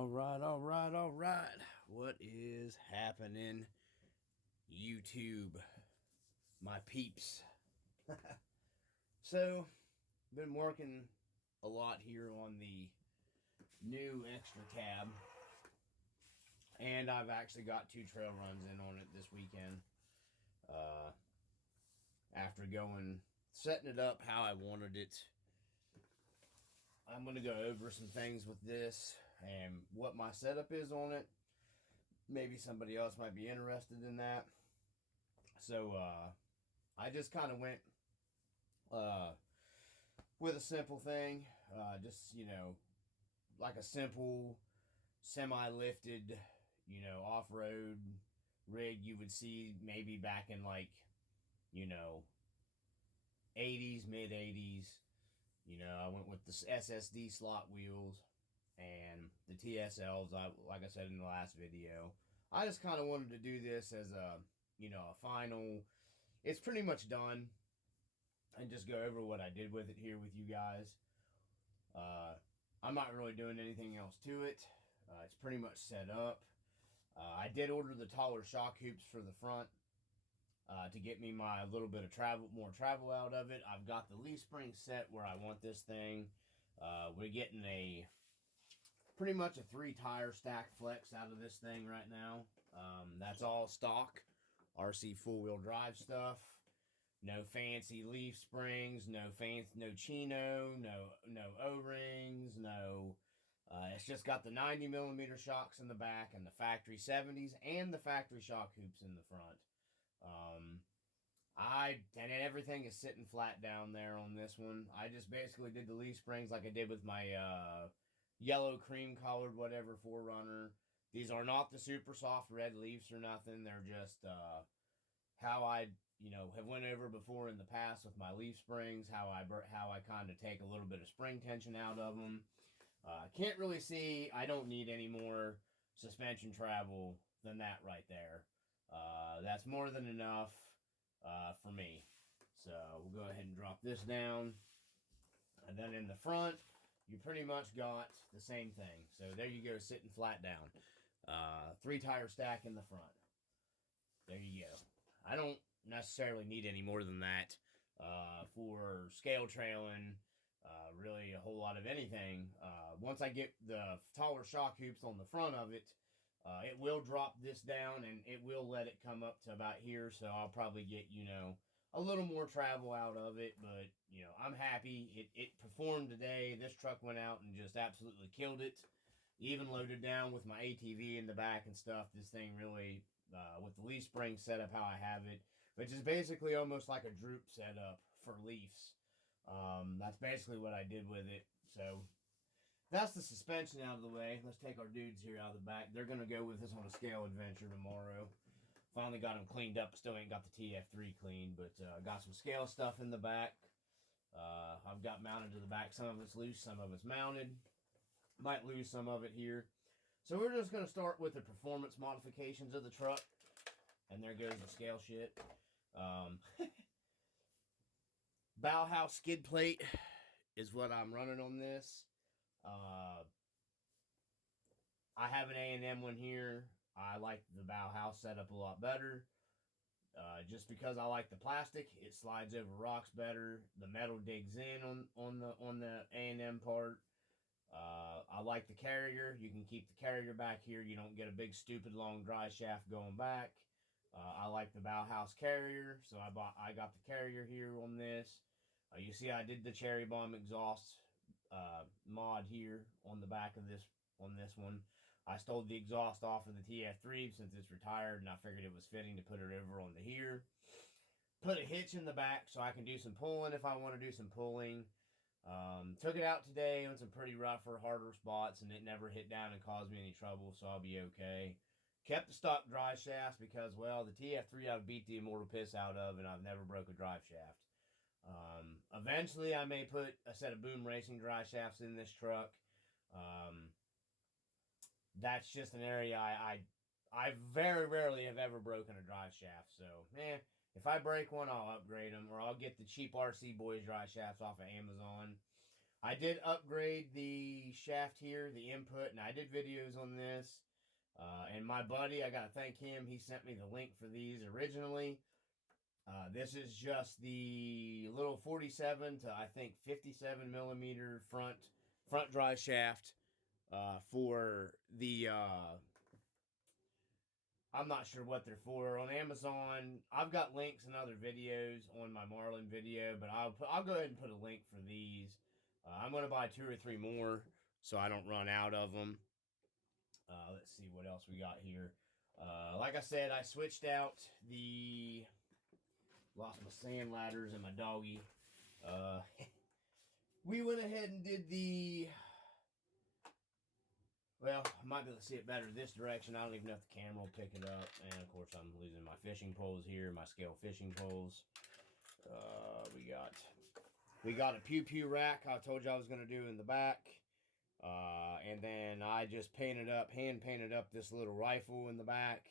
All right. What is happening, YouTube, my peeps? So, been working a lot here on the new Xtra cab, and I've actually got 2 trail runs in on it this weekend. After setting it up how I wanted it, I'm going to go over some things with this and what my setup is on it. Maybe somebody else might be interested in that. So, I just kind of went with a simple thing. Just, like a simple semi-lifted, off-road rig you would see maybe back in like, 80s, mid 80s. I went with the SSD slot wheels and the TSLs. Like I said in the last video, I just kind of wanted to do this as a final. It's pretty much done, and just go over what I did with it here with you guys. I'm not really doing anything else to it. It's pretty much set up. I did order the taller shock hoops for the front to get me my little bit of more travel out of it. I've got the leaf spring set where I want this thing. We're getting pretty much a 3-tire stack flex out of this thing right now. That's all stock RC 4-wheel drive stuff. No fancy leaf springs, no chino, no O-rings, no. It's just got the 90mm shocks in the back and the factory 70s and the factory shock hoops in the front. And everything is sitting flat down there on this one. I just basically did the leaf springs like I did with my yellow cream colored whatever 4Runner. These are not the super soft red leaves or nothing. They're just how I have went over before in the past with my leaf springs. How I kind of take a little bit of spring tension out of them. Can't really see. I don't need any more suspension travel than that right there. That's more than enough for me. So we'll go ahead and drop this down. And then in the front, you pretty much got the same thing. So there you go, sitting flat down. 3-tire stack in the front. There you go. I don't necessarily need any more than that for scale trailing. Really a whole lot of anything. Once I get the taller shock hoops on the front of it, it will drop this down and it will let it come up to about here. So I'll probably get, a little more travel out of it. But, I'm happy. It performed today. This truck went out and just absolutely killed it. Even loaded down with my ATV in the back and stuff. This thing really, with the leaf spring setup how I have it, which is basically almost like a droop setup for leaves. That's basically what I did with it. So that's the suspension out of the way. Let's take our dudes here out of the back. They're going to go with us on a scale adventure tomorrow. Finally got them cleaned up. Still ain't got the TF3 clean, but got some scale stuff in the back. I've got mounted to the back. Some of it's loose, some of it's mounted. Might lose some of it here. So we're just going to start with the performance modifications of the truck. And there goes the scale shit. Bauhaus skid plate is what I'm running on this. I have an A&M one here. I like the Bauhaus setup a lot better. Just because I like the plastic, it slides over rocks better. The metal digs in on the A&M part. I like the carrier. You can keep the carrier back here. You don't get a big stupid long dry shaft going back. I like the Bauhaus carrier, so I got the carrier here on this. You see, I did the cherry bomb exhaust mod here on the back of this one. I stole the exhaust off of the TF3 since it's retired, and I figured it was fitting to put it over on the here. Put a hitch in the back so I can do some pulling if I want to do some pulling. Took it out today on some pretty rougher, harder spots, and it never hit down and caused me any trouble, so I'll be okay. Kept the stock drive shafts because, well, the TF3 I've beat the immortal piss out of, and I've never broke a drive shaft. Eventually, I may put a set of Boom Racing drive shafts in this truck. That's just an area I very rarely have ever broken a drive shaft. So, if I break one, I'll upgrade them, or I'll get the cheap RC Boys drive shafts off of Amazon. I did upgrade the shaft here, the input, and I did videos on this. And my buddy, I got to thank him. He sent me the link for these originally. This is just the little 47 to, I think, 57 millimeter front drive shaft for the, I'm not sure what they're for. On Amazon, I've got links and other videos on my Marlin video, but I'll go ahead and put a link for these. I'm going to buy 2 or 3 more so I don't run out of them. Let's see what else we got here. Like I said, I switched out the... Lost my sand ladders and my doggy. We went ahead and did the... Well, I might be able to see it better this direction. I don't even know if the camera will pick it up. And, of course, I'm losing my fishing poles here, my scale fishing poles. We got a pew-pew rack I told you I was going to do in the back. And then I just hand painted up this little rifle in the back.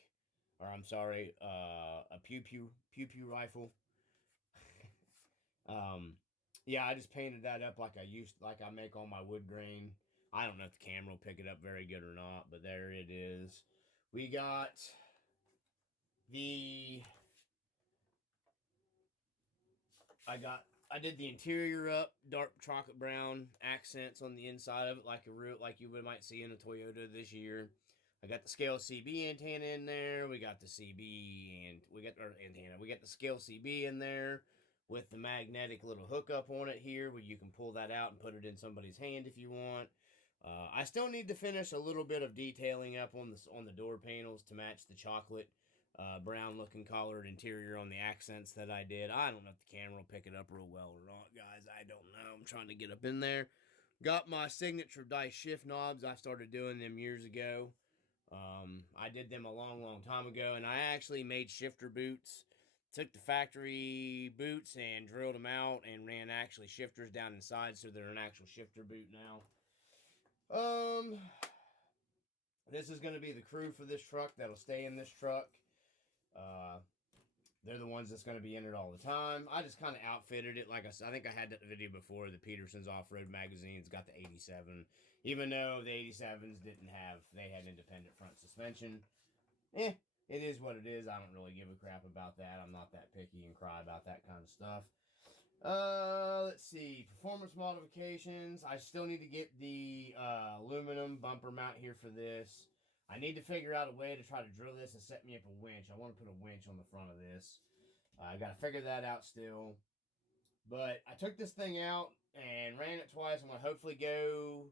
Or, I'm sorry, a pew-pew rifle. Yeah, I just painted that up like I make on my wood grain. I don't know if the camera will pick it up very good or not, but there it is. We got the... I did the interior up, dark chocolate brown accents on the inside of it, like you might see in a Toyota this year. I got the scale CB antenna in there. We got the CB and we got the scale CB in there with the magnetic little hookup on it here, where you can pull that out and put it in somebody's hand if you want. I still need to finish a little bit of detailing up on the door panels to match the chocolate brown looking colored interior on the accents that I did. I don't know if the camera will pick it up real well or not, guys. I don't know. I'm trying to get up in there. Got my signature dice shift knobs. I started doing them years ago. I did them a long time ago, and I actually made shifter boots. Took the factory boots and drilled them out and ran actually shifters down inside, so they're an actual shifter boot now. This is going to be the crew for this truck that'll stay in this truck. They're the ones that's going to be in it all the time. I just kind of outfitted it. Like I said, I think I had that video before. The Peterson's Off-Road Magazine's got the 87. Even though the 87s they had independent front suspension. It is what it is. I don't really give a crap about that. I'm not that picky and cry about that kind of stuff. Let's see. Performance modifications. I still need to get the aluminum bumper mount here for this. I need to figure out a way to try to drill this and set me up a winch. I want to put a winch on the front of this. I got to figure that out still. But I took this thing out and ran it twice. I'm going to hopefully go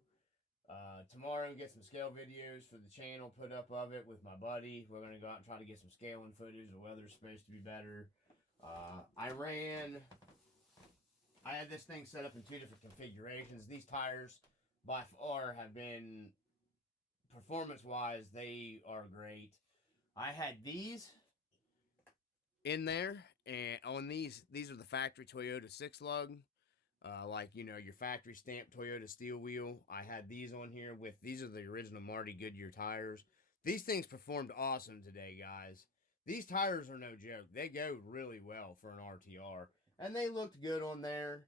tomorrow and get some scale videos for the channel put up of it with my buddy. We're going to go out and try to get some scaling footage. The weather's supposed to be better. I had this thing set up in 2 different configurations. These tires by far have been... Performance-wise, they are great. I had these in there, and on these are the factory Toyota 6-lug, like, you know, your factory stamped Toyota steel wheel. I had these on here these are the original Marty Goodyear tires. These things performed awesome today, guys. These tires are no joke. They go really well for an RTR, and they looked good on there.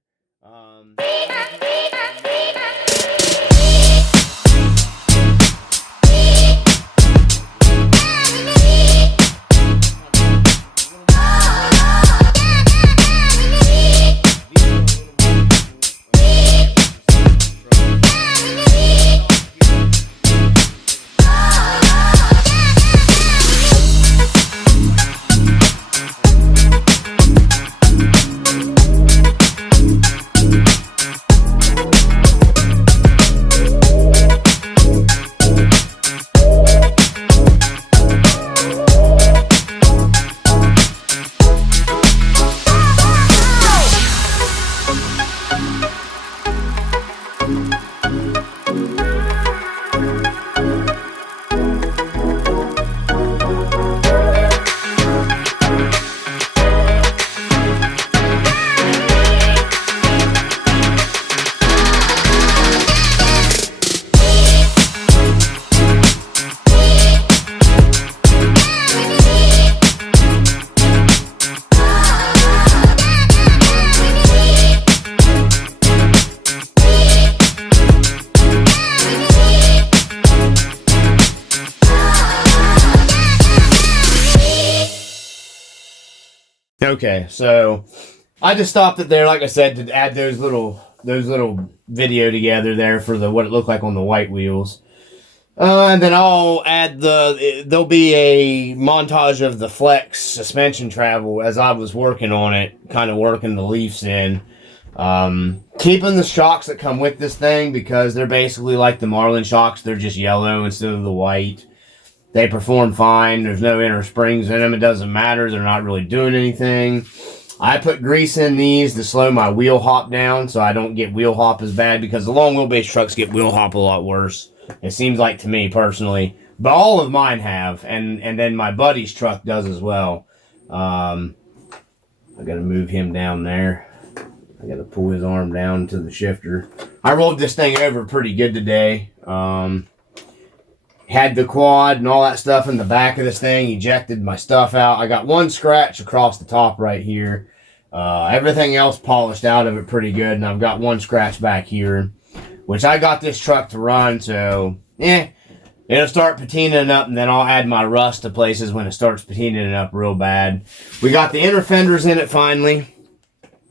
Okay, so I just stopped it there, like I said, to add those little video together there for the what it looked like on the white wheels. And then I'll add there'll be a montage of the flex suspension travel as I was working on it, kind of working the leafs in. Keeping the shocks that come with this thing, because they're basically like the Marlin shocks. They're just yellow instead of the white. They perform fine. There's no inner springs in them. It doesn't matter. They're not really doing anything. I put grease in these to slow my wheel hop down so I don't get wheel hop as bad, because the long wheelbase trucks get wheel hop a lot worse. It seems like to me personally. But all of mine have. And then my buddy's truck does as well. I got to move him down there. I got to pull his arm down to the shifter. I rolled this thing over pretty good today. Had the quad and all that stuff in the back of this thing. Ejected my stuff out. I got one scratch across the top right here. Everything else polished out of it pretty good. And I've got one scratch back here, which I got this truck to run. So, it'll start patinaing up, and then I'll add my rust to places when it starts patinaing up real bad. We got the inner fenders in it finally.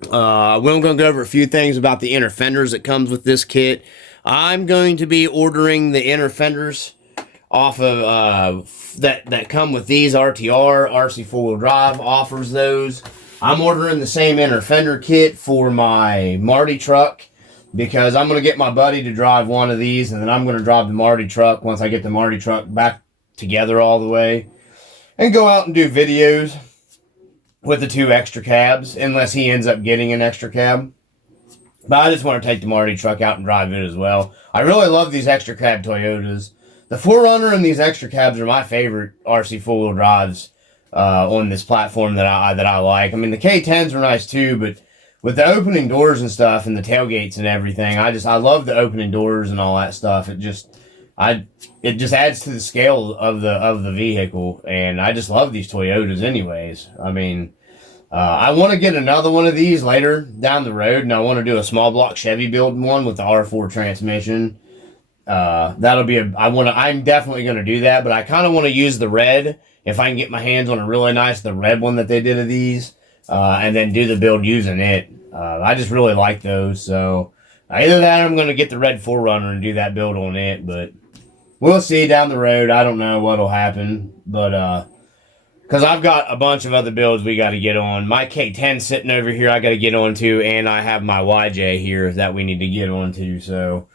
We're going to go over a few things about the inner fenders that comes with this kit. I'm going to be ordering the inner fenders off of that come with these. Rc4wd drive offers those. I'm ordering the same inner fender kit for my Marty truck, because I'm going to get my buddy to drive one of these, and then I'm going to drive the Marty truck once I get the Marty truck back together all the way, and go out and do videos with the 2 Xtra cabs, unless he ends up getting an Xtra cab. But I just want to take the Marty truck out and drive it as well. I really love these Xtra cab Toyotas. The 4Runner and these Xtra cabs are my favorite RC4-wheel drives on this platform that I like. I mean, the K10s are nice too, but with the opening doors and stuff and the tailgates and everything, I love the opening doors and all that stuff. It just adds to the scale of the vehicle, and I just love these Toyotas anyways. I mean, I want to get another one of these later down the road, and I want to do a small block Chevy build one with the R4 transmission. That'll be I'm definitely going to do that, but I kind of want to use the red, if I can get my hands on a really nice, the red one that they did of these, and then do the build using it. I just really like those, so either that or I'm going to get the red 4Runner and do that build on it, but we'll see down the road. I don't know what'll happen, but, because I've got a bunch of other builds we got to get on. My K10 sitting over here I got to get on to, and I have my YJ here that we need to get on to, so,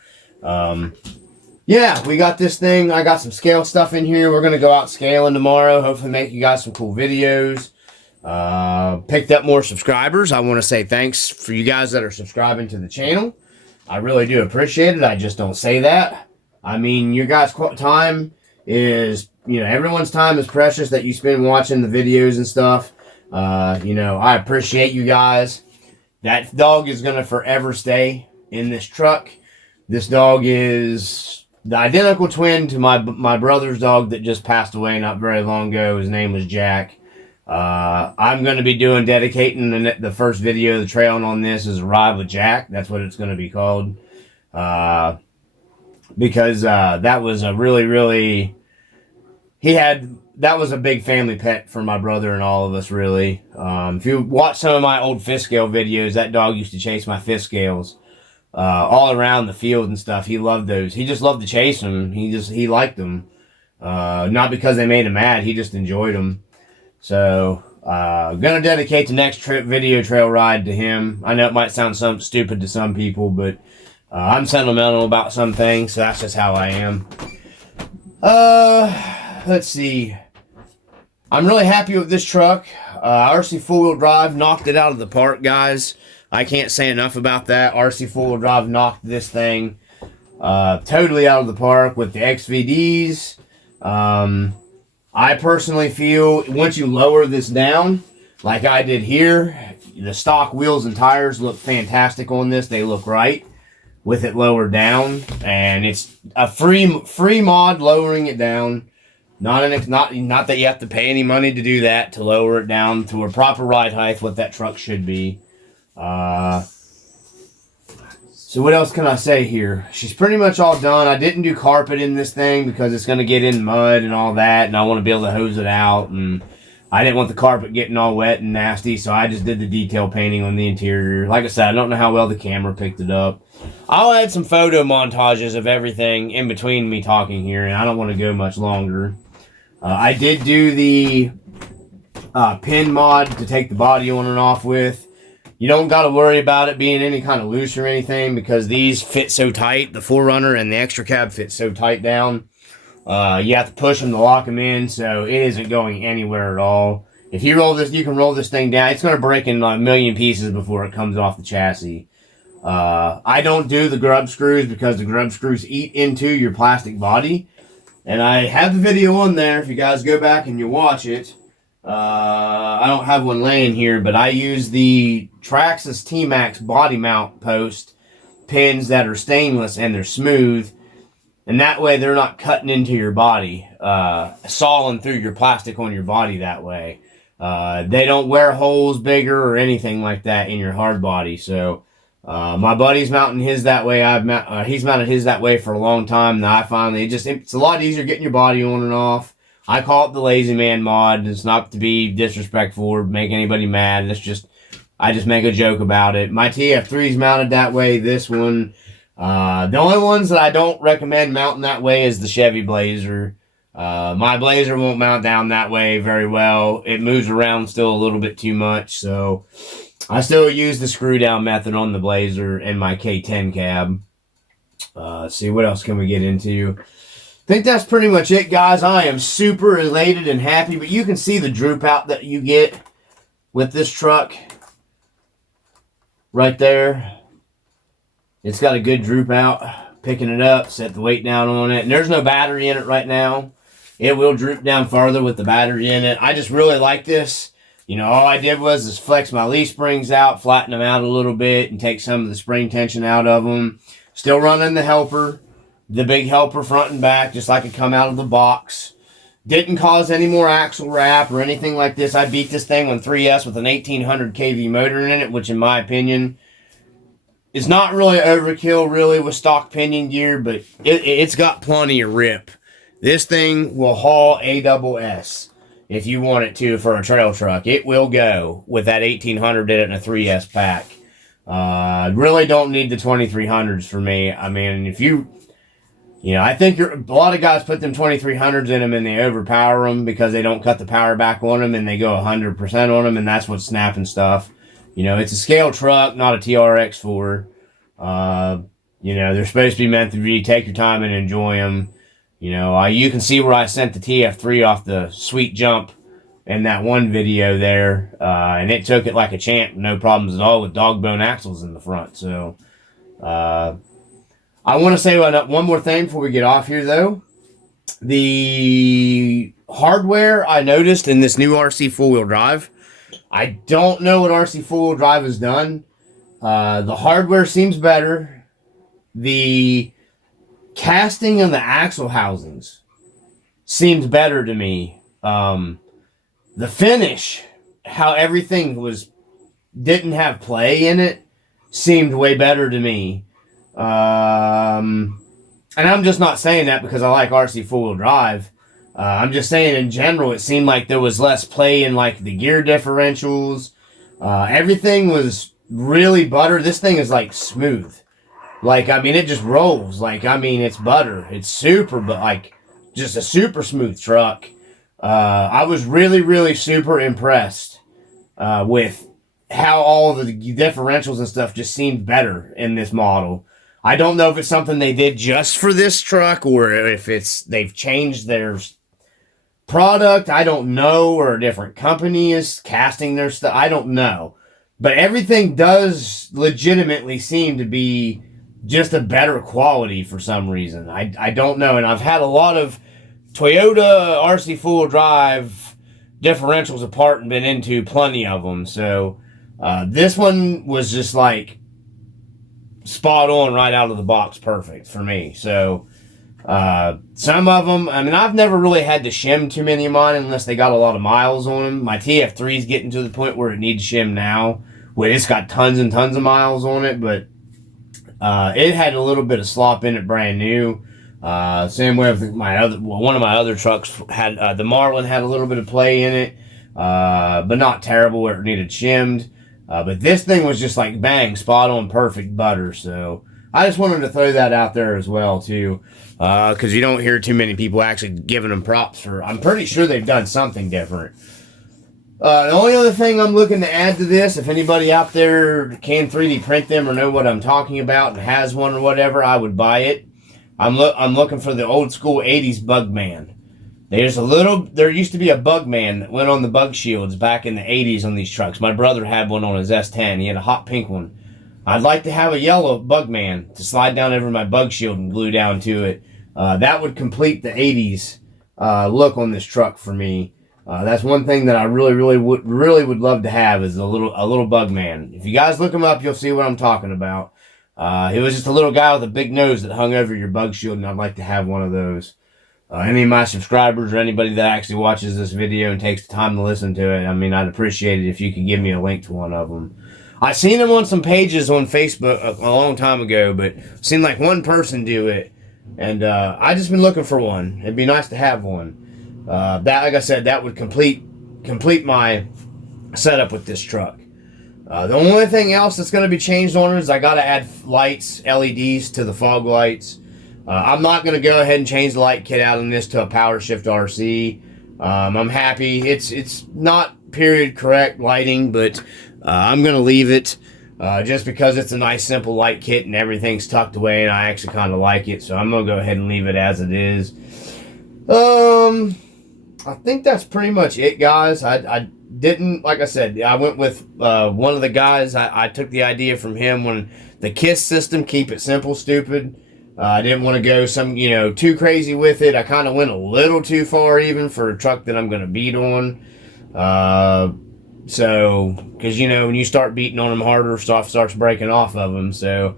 yeah, we got this thing. I got some scale stuff in here. We're going to go out scaling tomorrow. Hopefully make you guys some cool videos. Picked up more subscribers. I want to say thanks for you guys that are subscribing to the channel. I really do appreciate it. I just don't say that. I mean, your guys' time is, everyone's time is precious that you spend watching the videos and stuff. I appreciate you guys. That dog is going to forever stay in this truck. This dog is the identical twin to my brother's dog that just passed away not very long ago. His name was Jack. I'm going to be dedicating the first video of the trail on this is Ride with Jack. That's what it's going to be called. Because that was a really, that was a big family pet for my brother and all of us, really. If you watch some of my old fish scale videos, that dog used to chase my fish scales all around the field and stuff. He loved those. He just loved to chase them. He liked them. Not because they made him mad. He just enjoyed them. So, gonna dedicate the next video trail ride to him. I know it might sound stupid to some people, but I'm sentimental about some things, so that's just how I am. Let's see. I'm really happy with this truck. RC4-wheel drive knocked it out of the park, guys. I can't say enough about that. RC4-wheel drive knocked this thing totally out of the park with the XVDs. I personally feel once you lower this down, like I did here, the stock wheels and tires look fantastic on this. They look right with it lowered down, and it's a free mod lowering it down. Not that you have to pay any money to do that, to lower it down to a proper ride height, what that truck should be. So what else can I say here? She's pretty much all done. I didn't do carpet in this thing because it's going to get in mud and all that, and I want to be able to hose it out. And I didn't want the carpet getting all wet and nasty, so I just did the detail painting on the interior. Like I said, I don't know how well the camera picked it up. I'll add some photo montages of everything in between me talking here, and I don't want to go much longer. I did do the pin mod to take the body on and off with. You don't got to worry about it being any kind of loose or anything because these fit so tight. The 4Runner and the Xtra cab fit so tight down. You have to push them to lock them in, so it isn't going anywhere at all. If you roll this, you can roll this thing down. It's going to break in a million pieces before it comes off the chassis. I don't do the grub screws because the grub screws eat into your plastic body. And I have the video on there if you guys go back and you watch it. I don't have one laying here, but I use the Traxxas T-Max body mount post pins that are stainless and they're smooth. And that way they're not cutting into your body, sawing through your plastic on your body that way. They don't wear holes bigger or anything like that in your hard body. So my buddy's mounting his that way. He's mounted his that way for a long time. Now I finally, it's a lot easier getting your body on and off. I call it the lazy man mod. It's not to be disrespectful or make anybody mad. I just make a joke about it. My TF3's mounted that way. This one, the only ones that I don't recommend mounting that way is the Chevy Blazer. My Blazer won't mount down that way very well. It moves around still a little bit too much, so I still use the screw down method on the Blazer and my K10 cab. Let's see, what else can we get into? I think that's pretty much it, guys. I am super elated and happy, but you can see the droop out that you get with this truck right there. It's got a good droop out. Picking it up, set the weight down on it, and there's no battery in it right now. It will droop down farther with the battery in it. I just really like this. You know, all I did was just flex my leaf springs out, flatten them out a little bit, and take some of the spring tension out of them. Still running the helper. The big helper front and back, just like it come out of the box. Didn't cause any more axle wrap or anything like this. I beat this thing on 3S with an 1800 kV motor in it, which in my opinion is not really overkill really with stock pinion gear, but it's got plenty of rip. This thing will haul a double S if you want it to for a trail truck. It will go with that 1800 in it and a 3S pack. Really don't need the 2300s for me. I mean, if you know, I think a lot of guys put them 2300s in them and they overpower them because they don't cut the power back on them and they go 100% on them, and that's what's snapping stuff. You know, it's a scale truck, not a TRX4. You know, they're supposed to be meant to be take your time and enjoy them. You know, you can see where I sent the TF3 off the sweet jump in that one video there, and it took it like a champ, no problems at all with dog bone axles in the front. So, I want to say one more thing before we get off here, though. The hardware I noticed in this new RC 4-wheel drive, I don't know what RC 4-wheel drive has done. The hardware seems better. The casting on the axle housings seemed better to me. The finish, how everything didn't have play in it, seemed way better to me. And I'm just not saying that because I like RC 4-wheel drive. I'm just saying in general, it seemed like there was less play in like the gear differentials. Everything was really butter. This thing is like smooth. Like, I mean, it just rolls. Like, I mean, it's butter. It's super, but like just a super smooth truck. I was really, really super impressed, with how all of the differentials and stuff just seemed better in this model. I don't know if it's something they did just for this truck or if they've changed their product. I don't know, or a different company is casting their stuff. I don't know. But everything does legitimately seem to be just a better quality for some reason. I don't know. And I've had a lot of Toyota RC 4-wheel drive differentials apart and been into plenty of them. So this one was just like spot on right out of the box, perfect for me. So some of them, I mean, I've never really had to shim too many of mine unless they got a lot of miles on them. My TF3 is getting to the point where it needs shim now, where it's got tons and tons of miles on it, but it had a little bit of slop in it brand new. Same way with one of my other trucks had the Marlin had a little bit of play in it. but not terrible where it needed shimmed. But this thing was just like bang, spot on, perfect butter. So I just wanted to throw that out there as well too, because you don't hear too many people actually giving them props for. I'm pretty sure they've done something different. The only other thing I'm looking to add to this, if anybody out there can 3D print them or know what I'm talking about and has one or whatever, I would buy it. I'm looking for the old school 80s Bugman. There used to be a Bugman that went on the bug shields back in the 80s on these trucks. My brother had one on his S10. He had a hot pink one. I'd like to have a yellow Bugman to slide down over my bug shield and glue down to it. That would complete the 80s look on this truck for me. That's one thing that I really would love to have is a little Bugman. If you guys look him up, you'll see what I'm talking about. He was just a little guy with a big nose that hung over your bug shield, and I'd like to have one of those. Any of my subscribers or anybody that actually watches this video and takes the time to listen to it, I mean, I'd appreciate it if you could give me a link to one of them. I seen them on some pages on Facebook a long time ago, but seen like one person do it, and I just been looking for one. It'd be nice to have one. That, like I said, that would complete my setup with this truck. The only thing else that's going to be changed on it is I got to add lights, LEDs to the fog lights. I'm not going to go ahead and change the light kit out on this to a Power Shift RC. I'm happy. It's not period correct lighting, but I'm going to leave it just because it's a nice simple light kit and everything's tucked away and I actually kind of like it. So I'm going to go ahead and leave it as it is. I think that's pretty much it, guys. I didn't, like I said, I went with one of the guys. I took the idea from him when the KISS system, keep it simple, stupid. I didn't want to go too crazy with it. I kind of went a little too far even for a truck that I'm going to beat on. So, because, when you start beating on them harder, stuff starts breaking off of them. So,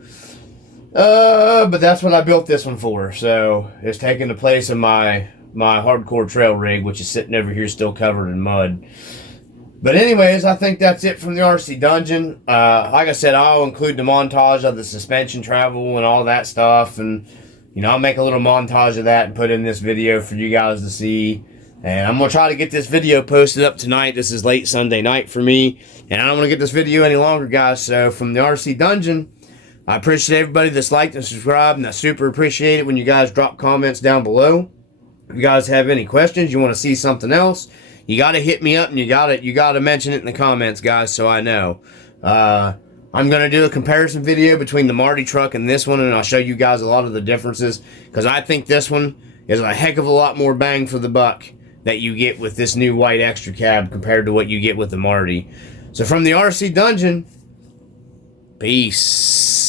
but that's what I built this one for. So, it's taking the place of my hardcore trail rig, which is sitting over here still covered in mud. But anyways, I think that's it from the RC Dungeon. Like I said, I'll include the montage of the suspension travel and all that stuff. And, I'll make a little montage of that and put in this video for you guys to see. And I'm going to try to get this video posted up tonight. This is late Sunday night for me. And I don't want to get this video any longer, guys. So from the RC Dungeon, I appreciate everybody that's liked and subscribed. And I super appreciate it when you guys drop comments down below. If you guys have any questions, you want to see something else, you got to hit me up and you got to mention it in the comments, guys, so I know. I'm going to do a comparison video between the Marty truck and this one, and I'll show you guys a lot of the differences, because I think this one is a heck of a lot more bang for the buck that you get with this new white Xtra cab compared to what you get with the Marty. So from the RC Dungeon, peace.